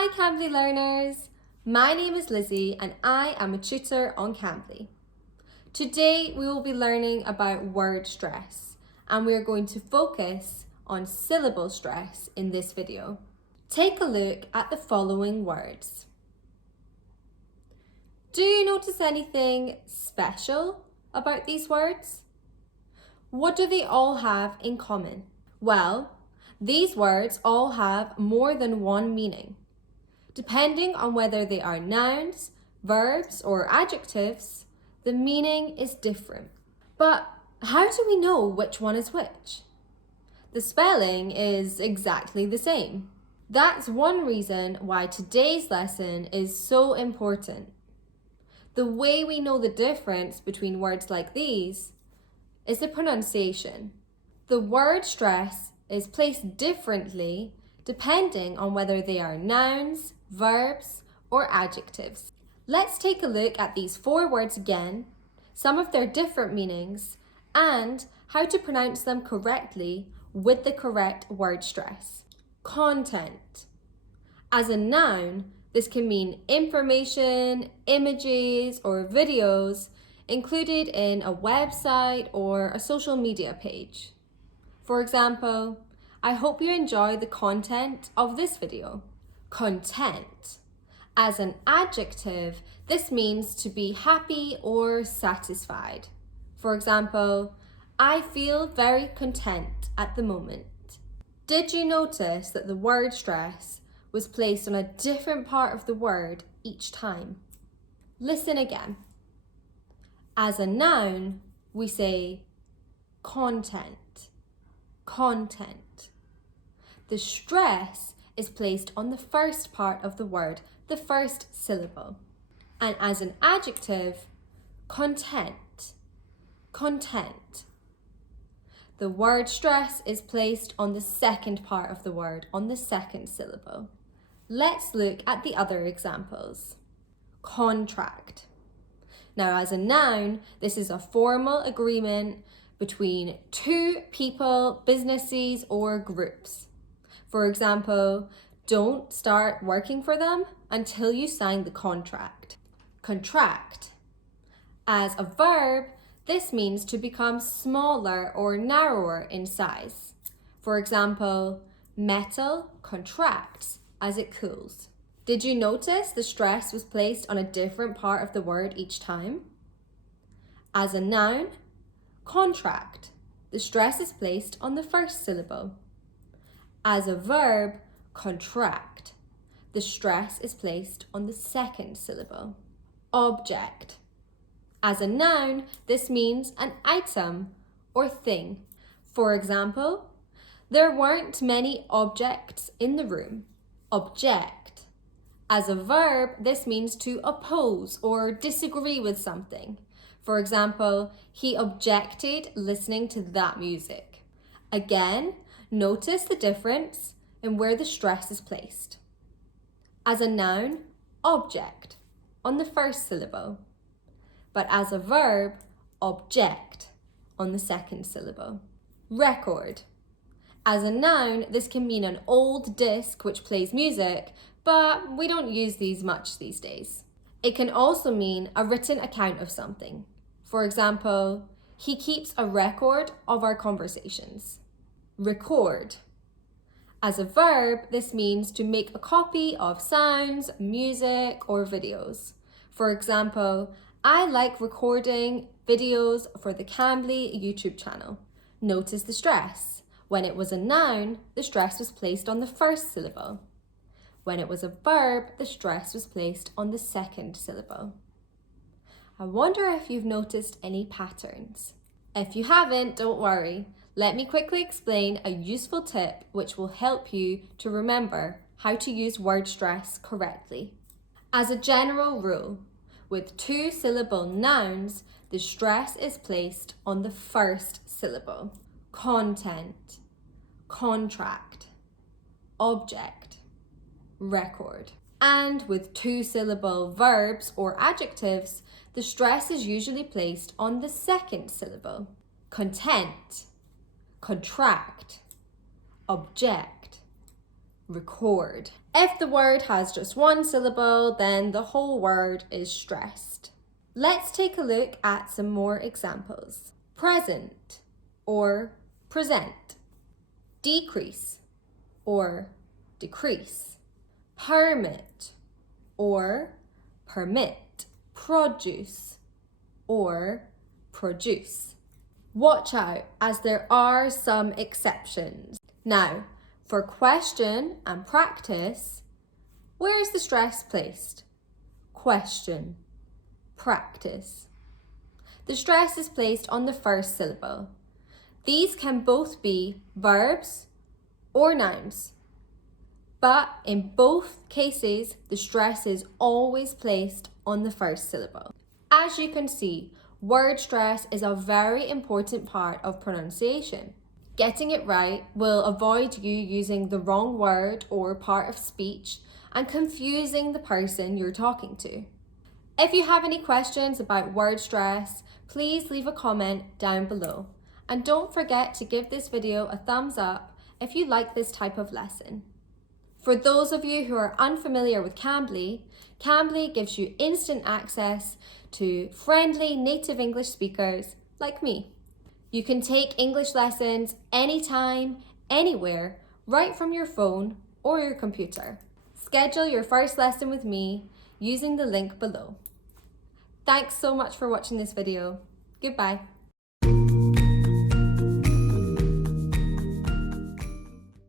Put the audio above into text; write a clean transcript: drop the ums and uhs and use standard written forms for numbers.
Hi Cambly learners! My name is Lizzie and I am a tutor on Cambly. Today we will be learning about word stress and we are going to focus on syllable stress in this video. Take a look at the following words. Do you notice anything special about these words? What do they all have in common? Well, these words all have more than one meaning. Depending on whether they are nouns, verbs, or adjectives, the meaning is different. But how do we know which one is which? The spelling is exactly the same. That's one reason why today's lesson is so important. The way we know the difference between words like these is the pronunciation. The word stress is placed differently depending on whether they are nouns, verbs, or adjectives. Let's take a look at these 4 words again, some of their different meanings, and how to pronounce them correctly with the correct word stress. Content. As a noun, this can mean information, images, or videos included in a website or a social media page. For example, I hope you enjoy the content of this video. Content. As an adjective, this means to be happy or satisfied. For example, I feel very content at the moment. Did you notice that the word stress was placed on a different part of the word each time? Listen again. As a noun, we say content. Content. The stress is placed on the first part of the word, the first syllable. And as an adjective, content. Content. The word stress is placed on the second part of the word, on the second syllable. Let's look at the other examples. Contract. Now, as a noun, this is a formal agreement between 2 people, businesses, or groups. For example, don't start working for them until you sign the contract. Contract. As a verb, this means to become smaller or narrower in size. For example, metal contracts as it cools. Did you notice the stress was placed on a different part of the word each time? As a noun, contract. The stress is placed on the first syllable. As a verb, contract. The stress is placed on the second syllable. Object. As a noun, this means an item or thing. For example, there weren't many objects in the room. Object. As a verb, this means to oppose or disagree with something. For example, he objected listening to that music. Again, notice the difference in where the stress is placed. As a noun, object, on the first syllable. But as a verb, object, on the second syllable. Record. As a noun, this can mean an old disc which plays music, but we don't use these much these days. It can also mean a written account of something. For example, he keeps a record of our conversations. Record. As a verb, this means to make a copy of sounds, music, or videos. For example, I like recording videos for the Cambly YouTube channel. Notice the stress. When it was a noun, the stress was placed on the first syllable. When it was a verb, the stress was placed on the second syllable. I wonder if you've noticed any patterns. If you haven't, don't worry. Let me quickly explain a useful tip which will help you to remember how to use word stress correctly. As a general rule, with 2-syllable nouns, the stress is placed on the first syllable. Content, contract, object, record. And with 2-syllable verbs or adjectives, the stress is usually placed on the second syllable. Content, contract, object, record. If the word has just one syllable, then the whole word is stressed. Let's take a look at some more examples. Present or present. Decrease or decrease. Permit or permit. Produce or produce. Watch out, as there are some exceptions. Now, for question and practice, where is the stress placed? Question, practice. The stress is placed on the first syllable. These can both be verbs or nouns, but in both cases, the stress is always placed on the first syllable. As you can see, word stress is a very important part of pronunciation. Getting it right will avoid you using the wrong word or part of speech and confusing the person you're talking to. If you have any questions about word stress, please leave a comment down below. And don't forget to give this video a thumbs up if you like this type of lesson. For those of you who are unfamiliar with Cambly, Cambly gives you instant access to friendly native English speakers like me. You can take English lessons anytime, anywhere, right from your phone or your computer. Schedule your first lesson with me using the link below. Thanks so much for watching this video. Goodbye.